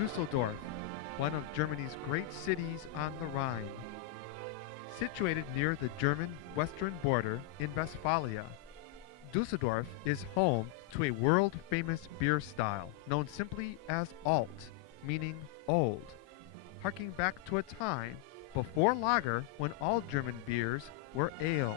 Dusseldorf, one of Germany's great cities on the Rhine. Situated near the German western border in Westphalia, Dusseldorf is home to a world-famous beer style known simply as Alt, meaning old, harking back to a time before lager when all German beers were ales.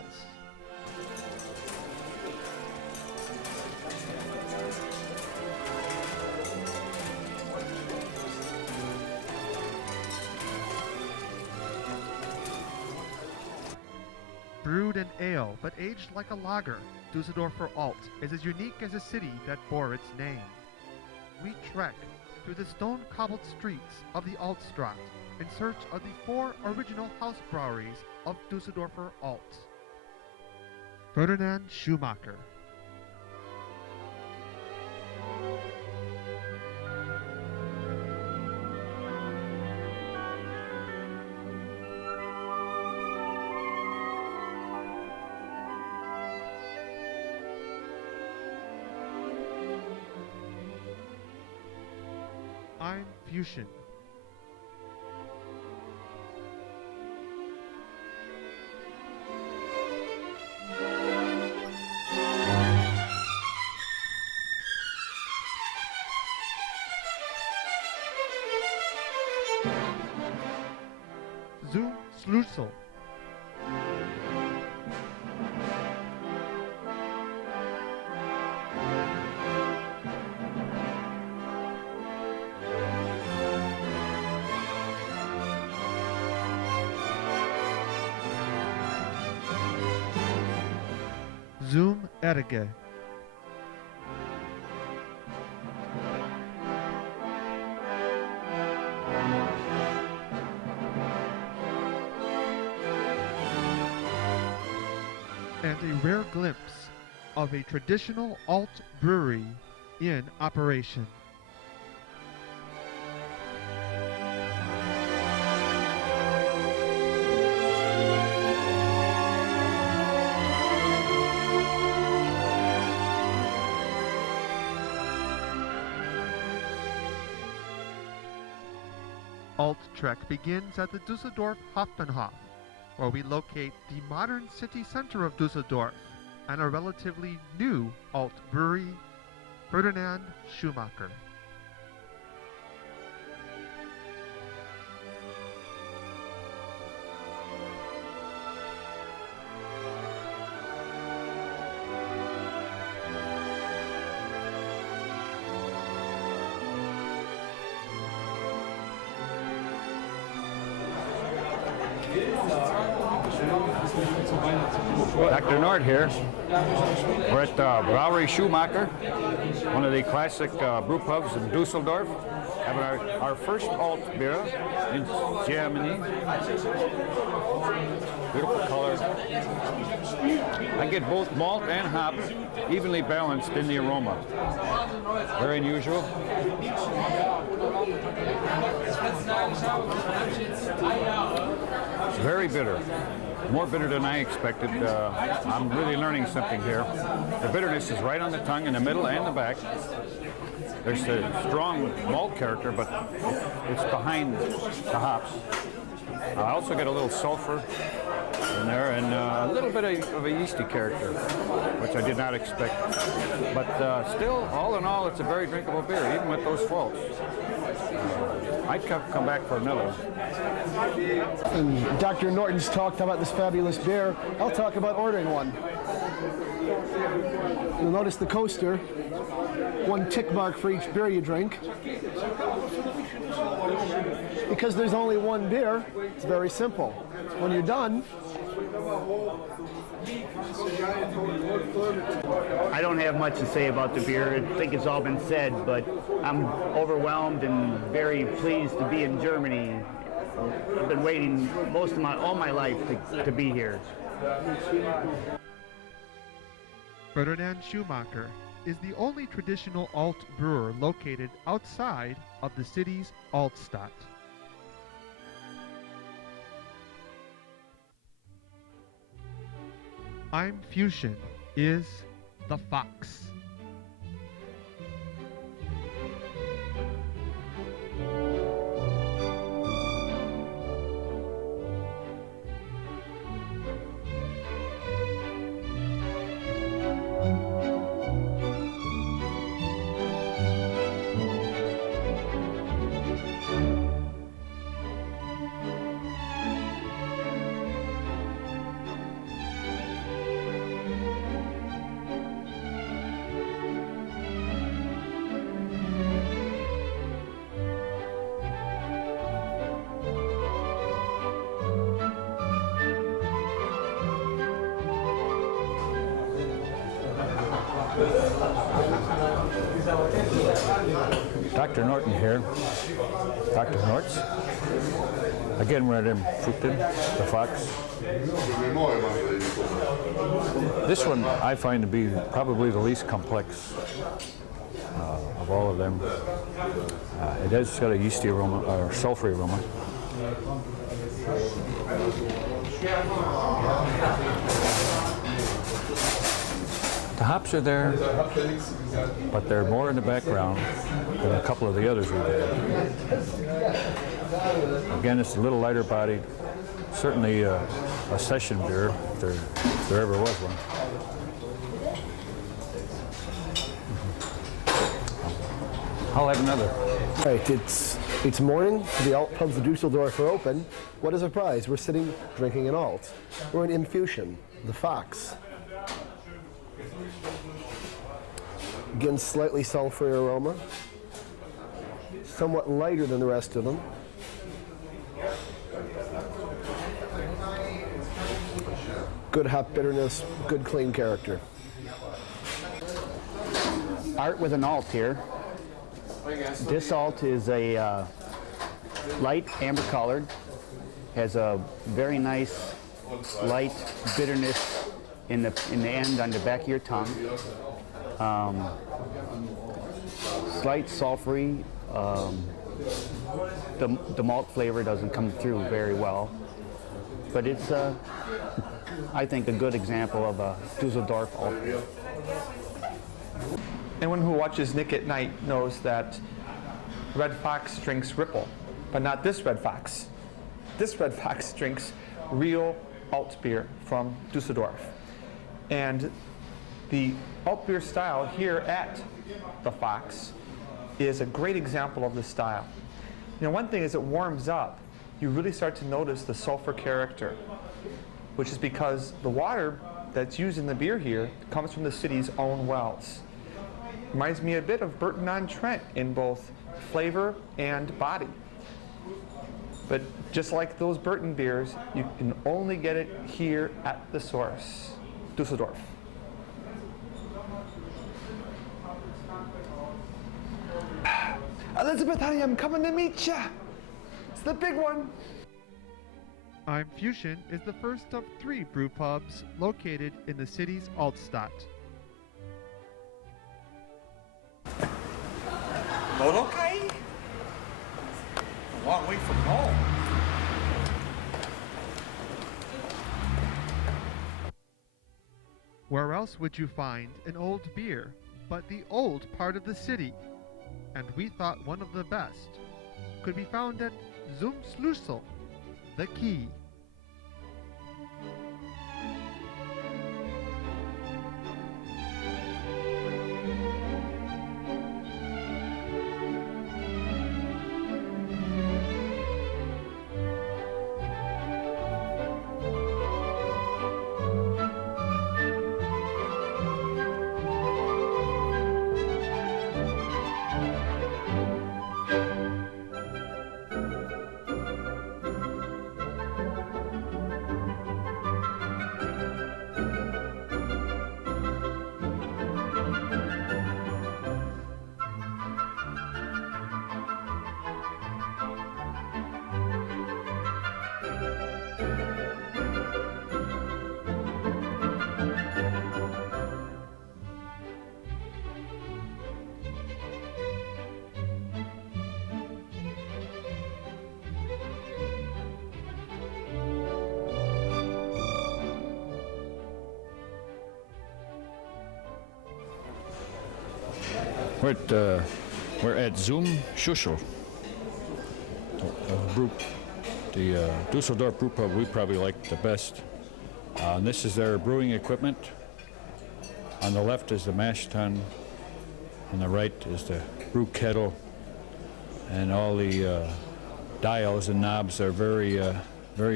Brewed an ale but aged like a lager, Dusseldorfer Alt is as unique as the city that bore its name. We trek through the stone-cobbled streets of the Altstadt in search of the 4 original house breweries of Dusseldorfer Alt. Ferdinand Schumacher. I'm Fusion. Zum Schlüssel. Zum Erge. And a rare glimpse of a traditional alt brewery in operation. Alt Trek begins at the Dusseldorf Hopfenhof, where we locate the modern city center of Dusseldorf and a relatively new alt brewery, Ferdinand Schumacher. Dr. Nord here. We're at Brauerei Schumacher, one of the classic brew pubs in Dusseldorf. Having our first alt beer in Germany. Beautiful color. I get both malt and hop evenly balanced in the aroma. Very unusual. It's very bitter. More bitter than I expected. I'm really learning something here. The bitterness is right on the tongue in the middle and the back. There's a strong malt character, but it's behind the hops. I also get a little sulfur in there and a little bit of a yeasty character, which I did not expect. But still, all in all, it's a very drinkable beer, even with those faults. I'd come back for another. And Dr. Norton's talked about this fabulous beer. I'll talk about ordering one. You'll notice the coaster, 1 tick mark for each beer you drink. Because there's only one beer, it's very simple. When you're done, I don't have much to say about the beer. I think it's all been said, but I'm overwhelmed and very pleased to be in Germany. I've been waiting all my life to be here. Ferdinand Schumacher is the only traditional alt brewer located outside of the city's Altstadt. I'm Fusion is the Fox. Dr. Norton here. Dr. Nortz. Again, we're at Fruchten, the Fox. This one I find to be probably the least complex of all of them. It has got a yeasty aroma, or sulfury aroma. The hops are there, but they're more in the background than a couple of the others we've had. Again, it's a little lighter bodied, certainly a session beer, if there ever was one. I'll have another. All right, it's morning. The alt pubs of Dusseldorf are open. What a surprise! We're sitting drinking an alt. We're in Infusion, the Fox. Again, slightly sulfury aroma. Somewhat lighter than the rest of them. Good hop bitterness, good clean character. Art with an alt here. This alt is a light amber colored, has a very nice light bitterness in the end on the back of your tongue. Slight sulfury. The malt flavor doesn't come through very well, but it's I think a good example of a Dusseldorf alt. Anyone who watches Nick at Night knows that Red Fox drinks Ripple, but not this Red Fox. This Red Fox drinks real alt beer from Dusseldorf. And the alt beer style here at the Fox is a great example of this style. You know, one thing as it warms up, you really start to notice the sulfur character, which is because the water that's used in the beer here comes from the city's own wells. Reminds me a bit of Burton-on-Trent in both flavor and body. But just like those Burton beers, you can only get it here at the source, Dusseldorf. Elizabeth, honey, I'm coming to meet ya. It's the big one. Infusion is the first of 3 brew pubs located in the city's Altstadt. Okay? A long way from home. Where else would you find an old beer but the old part of the city? And we thought one of the best could be found at Zum Schlüssel, the key. We're at Zum Schlüssel, the Dusseldorf brew pub we probably like the best. And this is their brewing equipment. On the left is the mash tun. On the right is the brew kettle. And all the dials and knobs are very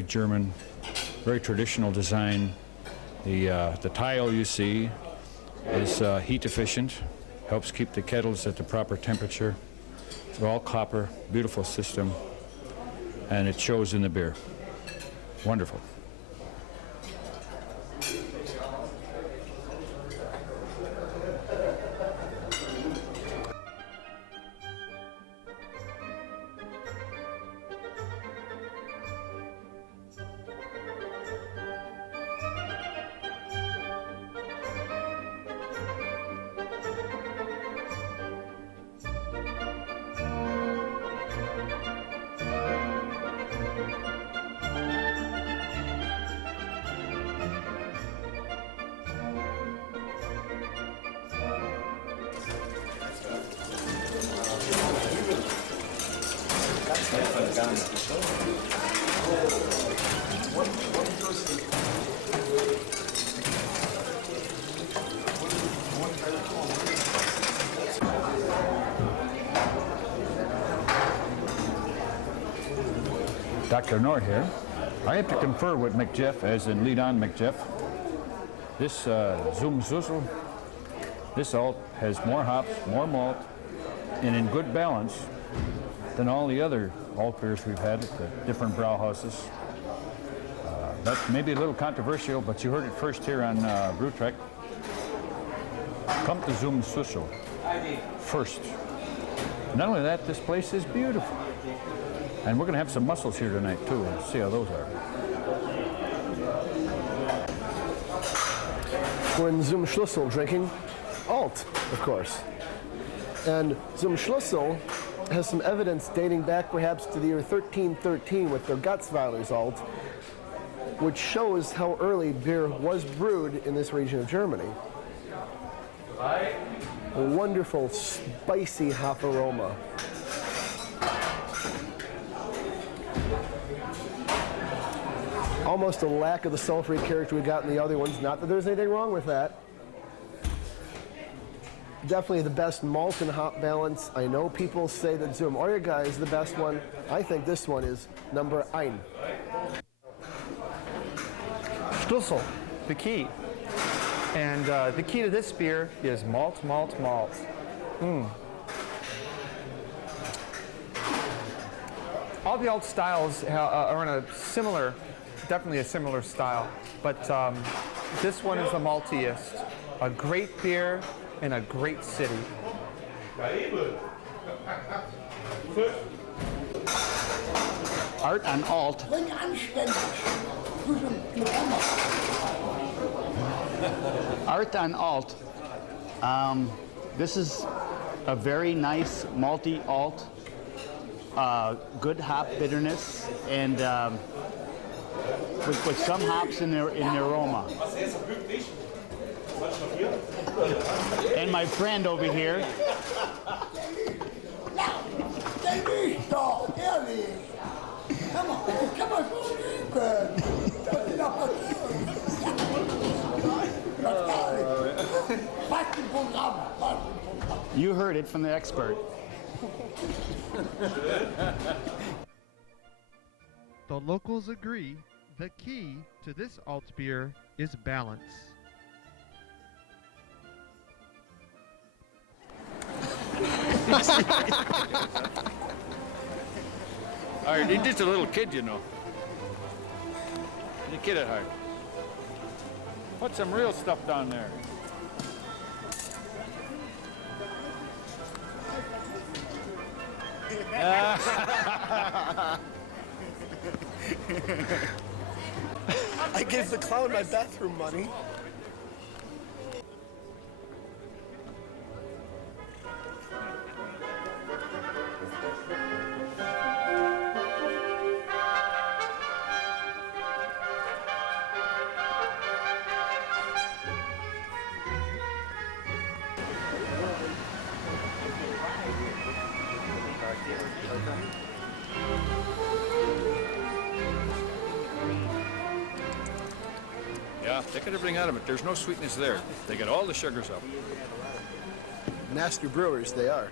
German, very traditional design. The tile you see is heat efficient. Helps keep the kettles at the proper temperature. They're all copper, beautiful system, and it shows in the beer. Wonderful. Dr. Nord here. I have to confer with McJeff, as in lead on McJeff. This Zum Zussel, this alt has more hops, more malt, and in good balance than all the other alt beers we've had at the different brow houses. That may be a little controversial, but you heard it first here on Brew Trek. Come to Zum Zussel first. Not only that, this place is beautiful. And we're going to have some mussels here tonight, too, and see how those are. We're in Zum Schlüssel drinking alt, of course. And Zum Schlüssel has some evidence dating back perhaps to the year 1313 with their Gatzweiler's alt, which shows how early beer was brewed in this region of Germany. A wonderful, spicy hop aroma. Almost a lack of the sulfury character we got in the other ones. Not that there's anything wrong with that. Definitely the best malt and hop balance. I know people say that Zum Orga is the best one. I think this one is number 1. Schlüssel, the key. And the key to this beer is malt, malt, malt. All the alt styles are in a similar, definitely a similar style, but this one is the maltiest. A great beer in a great city. Art on alt. Art on alt. This is a very nice malty alt. Good hop bitterness and with some hops in the aroma. And my friend over here. You heard it from the expert. The locals agree the key to this alt beer is balance. All right, he's just a little kid, you know. You kid at heart. Put some real stuff down there. I gave the clown my bathroom money. Yeah, they get everything out of it. There's no sweetness there. They get all the sugars up. Master brewers, they are.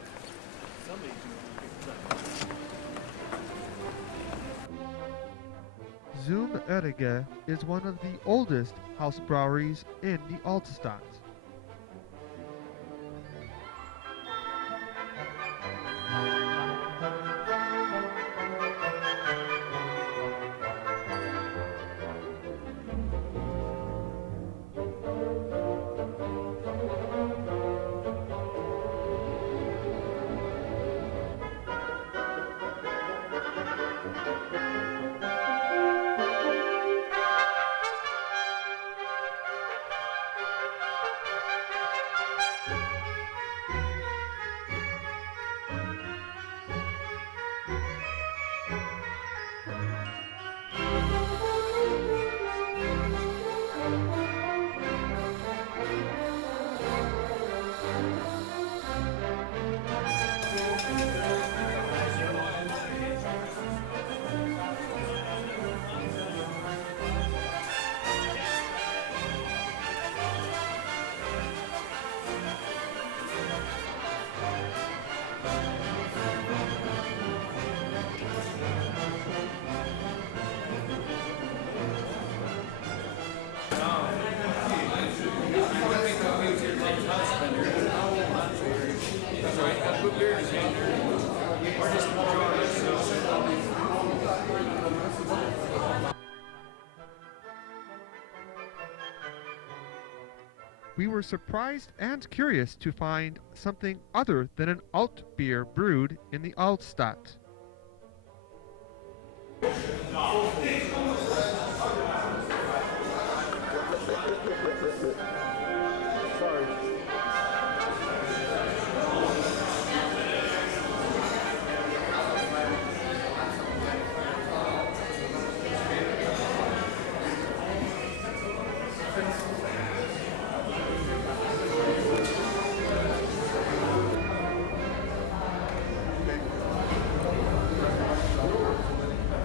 Zum Erige is one of the oldest house breweries in the Altstadt. we were surprised and curious to find something other than an alt beer brewed in the Altstadt. Sorry.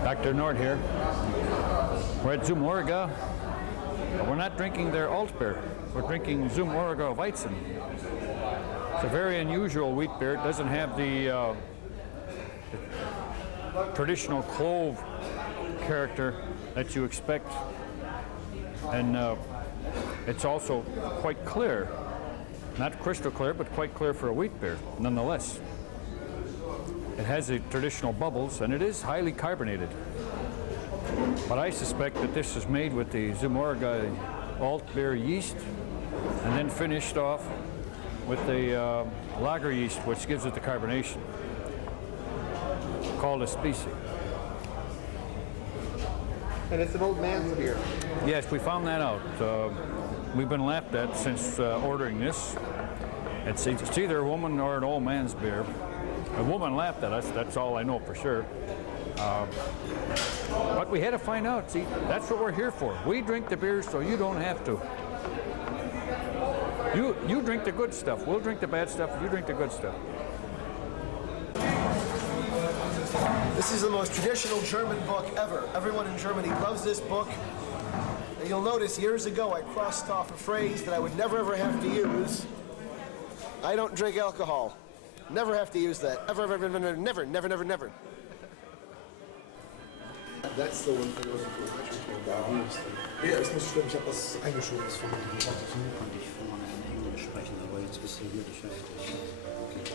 Dr. Nord here. We're at Zum Orga. We're not drinking their alt beer. We're drinking Zum Orga Weizen. It's a very unusual wheat beer. It doesn't have the traditional clove character that you expect. And it's also quite clear. Not crystal clear, but quite clear for a wheat beer, nonetheless. It has the traditional bubbles, and it is highly carbonated. But I suspect that this is made with the Zum Orga alt beer yeast, and then finished off with the lager yeast, which gives it the carbonation, called a specie. And it's an old man's beer. Yes, we found that out. We've been laughed at since ordering this. It's either a woman or an old man's beer. A woman laughed at us, that's all I know for sure. But we had to find out. See, that's what we're here for. We drink the beers so you don't have to. You drink the good stuff. We'll drink the bad stuff. You drink the good stuff. This is the most traditional German book ever. Everyone in Germany loves this book. And you'll notice years ago I crossed off a phrase that I would never ever have to use. I don't drink alcohol. Never have to use that. Ever, ever, ever, never, never, never, never, never. That's the one thing I was Ja, ist nicht schlimm, ich habe das eingeschoben. Das Konnte ich vorne in Englisch sprechen, aber jetzt bist du hier beschäftigt. Okay.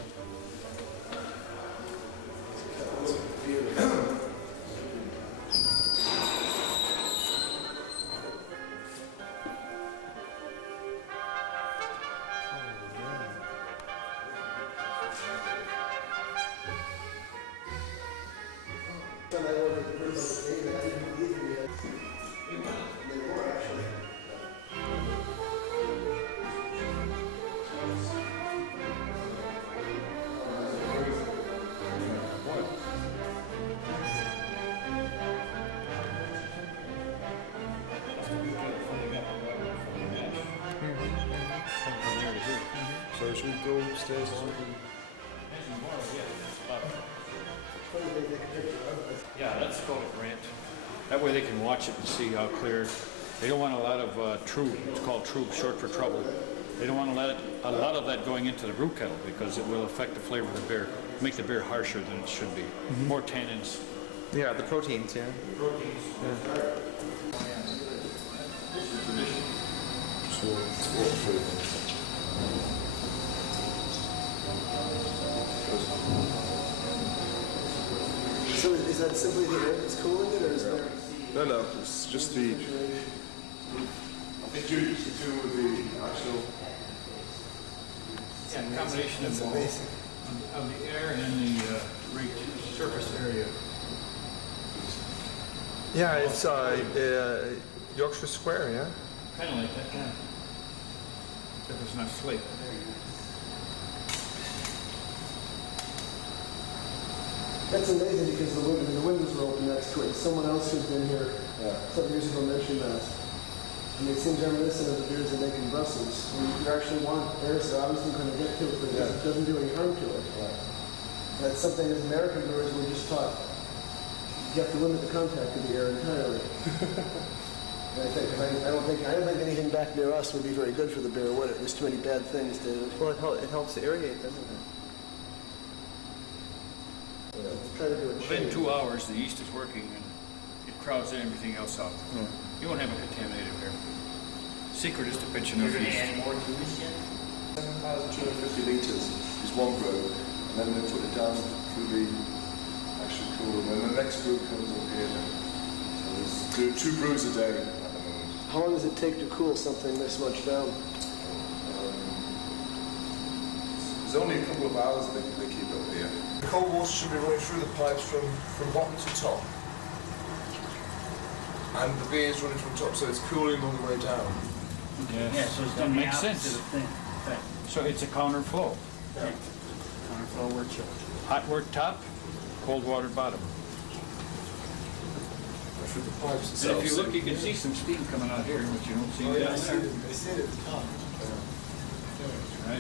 So should we go upstairs or something? Yeah, let's go to Grant. That way they can watch it and see how clear. They don't want a lot of trube. It's called trube, short for trouble. They don't want to let a lot of that going into the brew kettle because it will affect the flavor of the beer, make the beer harsher than it should be. More tannins. Yeah, the proteins, yeah. So it's water-free. So is that simply the air that's cooling it, or is there? No, it's just the. I think due to the actual. Yeah, a combination of the air and the great surface area. Yeah, it's Yorkshire Square, yeah? Kind of like that, yeah. If it's not slate. That's amazing because the windows are open next to it. Someone else who's been here some years ago mentioned that. And it seems reminiscent of the beers they make in Brussels. You actually want air, so obviously you're going to get to it, but it doesn't do any harm to it. That's something as American brewers we're just taught. You have to limit the contact of the air entirely. I don't think anything back near us would be very good for the beer, would it? There's too many bad things, David. Well, it helps irrigate, doesn't it? Try to do it Within 2 hours, the yeast is working and it crowds everything else out. You won't have a contaminated beer. Secret is to pinch enough yeast. 7,250 litres is one brew, and then they put it down through the actual cooler, and then the next brew comes up here. So there's 2 brews a day at the moment. How long does it take to cool something this much down? There's only a couple of hours they keep it up here. The cold water should be running through the pipes from bottom to top. And the beer is running from top, so it's cooling all the way down. Yes, so it's that doing the makes opposite sense. of thing. Right. So it's a counterflow. Counterflow word chiller. Hot wort top, cold water bottom. Through the pipes And themselves. if you look, you can see some steam coming out here, which you don't see down there. I see it at the top. Right.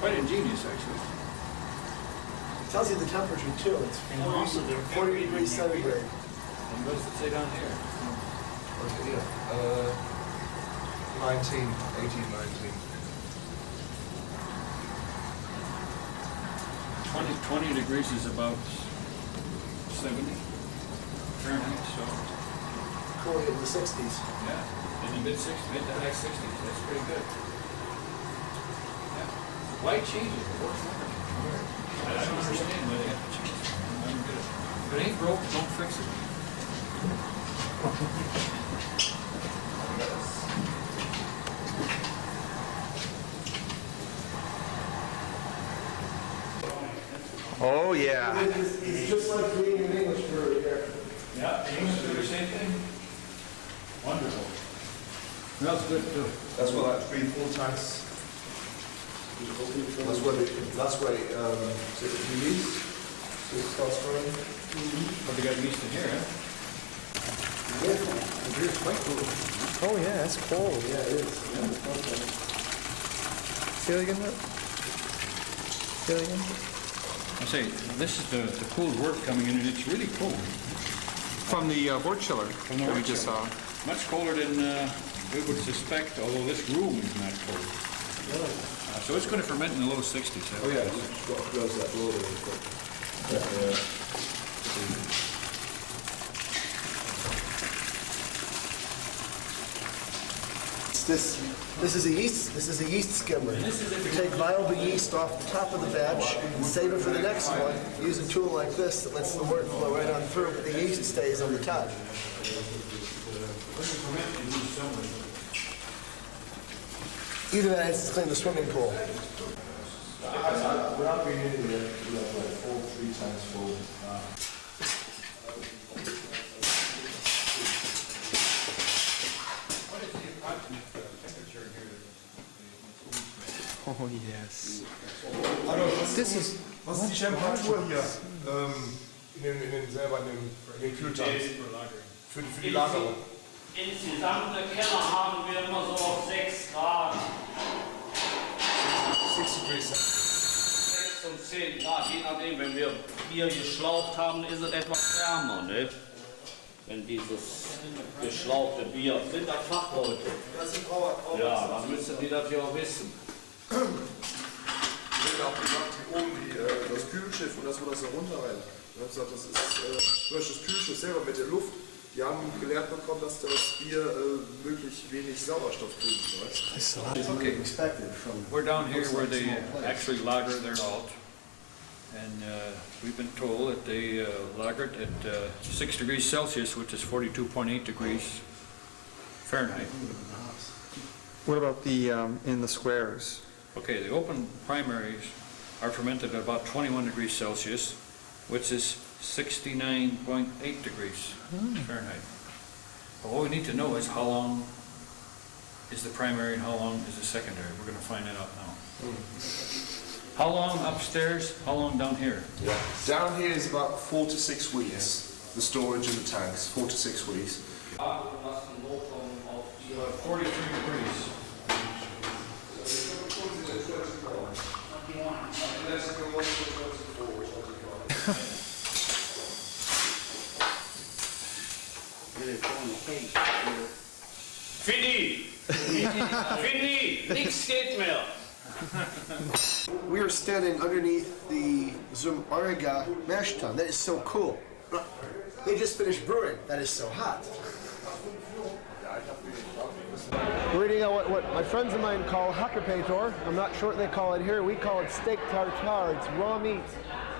Quite ingenious, actually. It tells you the temperature too. It's And also they're 40 degrees centigrade. And what does it say down here? 18, 19. 20 degrees is about 70 Fahrenheit, so Cooling in the 60s. yeah, in the mid to high 60s. That's pretty good. Yeah. Why change it? It works wonderful. I don't understand why they have to change it. I don't get it. If it ain't broke, don't fix it. Oh yeah. It's just like being an English brewery here. Yeah, English do the same thing. Wonderful. Smells good too. That's what that 3-4 tanks. That's where the yeast starts running. But they got yeast in here, huh? The beer's quite cool. Oh yeah, it's cold. Yeah, it is. Say it again. Say it again. I say, this is the cool wort coming in, and it's really cold. From the wort chiller the that we wort just chiller. saw. Much colder than we would suspect, although this room is not cold. So it's going to ferment in the low 60s. Oh yeah, it's got to close that door really quick. This is a yeast skimmer. You take viable yeast off the top of the batch, save it for the next one. Use a tool like this that lets the wort flow right on through, but the yeast stays on the top. Either that, it's to clean the swimming pool. Without being in here, we have like 3 tanks full. Oh yes. Also, Was ist die Temperatur hier in den Kühltanks? Für die Lagerung. Insgesamt eine Keller haben wir immer so auf 6 Grad. 6 degrees. 6 und 10 Grad, je nachdem, wenn wir Bier geschlaucht haben, ist es etwas wärmer, ne? Wenn dieses geschlauchte Bier, sind das Fachleute? Das sind Brauer. Ja, dann müssen die das ja auch wissen. Ich habe auch gesagt, hier oben das Kühlschiff und das, wo das da runterrennt. Ich habe gesagt, das ist das Kühlschiff selber mit der Luft. Die haben gelehrt bekommen, dass das Bier möglichst wenig Sauerstoff kriegt. Okay, we're down here where they actually lager their malt. And we've been told that they lager it at 6 degrees Celsius, which is 42.8 degrees Fahrenheit. What about the in the squares? Okay, the open primaries are fermented at about 21 degrees Celsius, which is 69.8 degrees Fahrenheit. But what we need to know is how long is the primary and how long is the secondary. We're going to find that out now. How long upstairs, how long down here? Yeah. Down here is about 4 to 6 weeks. The storage in the tanks, 4 to 6 weeks. 43 degrees. Fini! Fini! Nichts geht mehr! We are standing underneath the Zum Origa mash tun. That is so cool. They just finished brewing. That is so hot. We're eating what my friends of mine call hackepetor. I'm not sure what they call it here. We call it steak tartare. It's raw meat,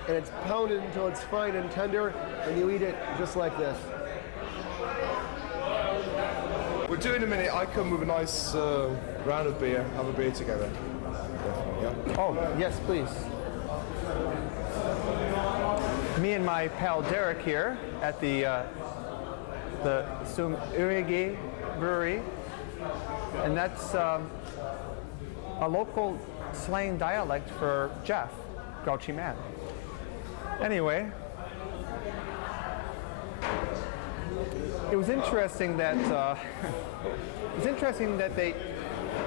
and it's pounded until it's fine and tender, and you eat it just like this. We're do in a minute. I come with a nice round of beer, have a beer together. Yeah. Oh, yes, please. Me and my pal Derek here at the Zum Urige Brewery, and that's a local slang dialect for Jeff, grouchy man. Anyway, it was interesting that they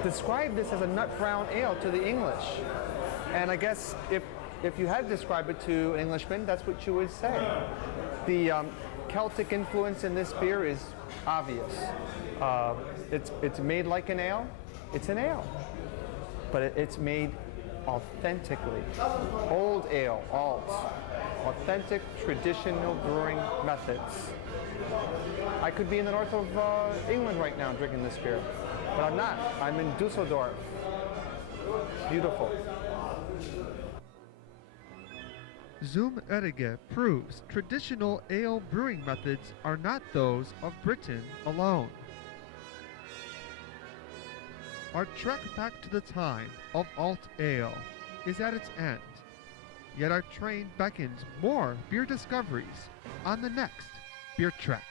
described this as a nut brown ale to the English, and I guess if you had to describe it to an Englishman, that's what you would say. The Celtic influence in this beer is obvious. It's made like an ale. It's an ale, but it's made authentically. Old ale, alt. Authentic, traditional brewing methods. I could be in the north of England right now drinking this beer, but I'm not. I'm in Dusseldorf. Beautiful. Zum Urige proves traditional ale brewing methods are not those of Britain alone. Our trek back to the time of alt ale is at its end, yet our train beckons more beer discoveries on the next Beer Trek.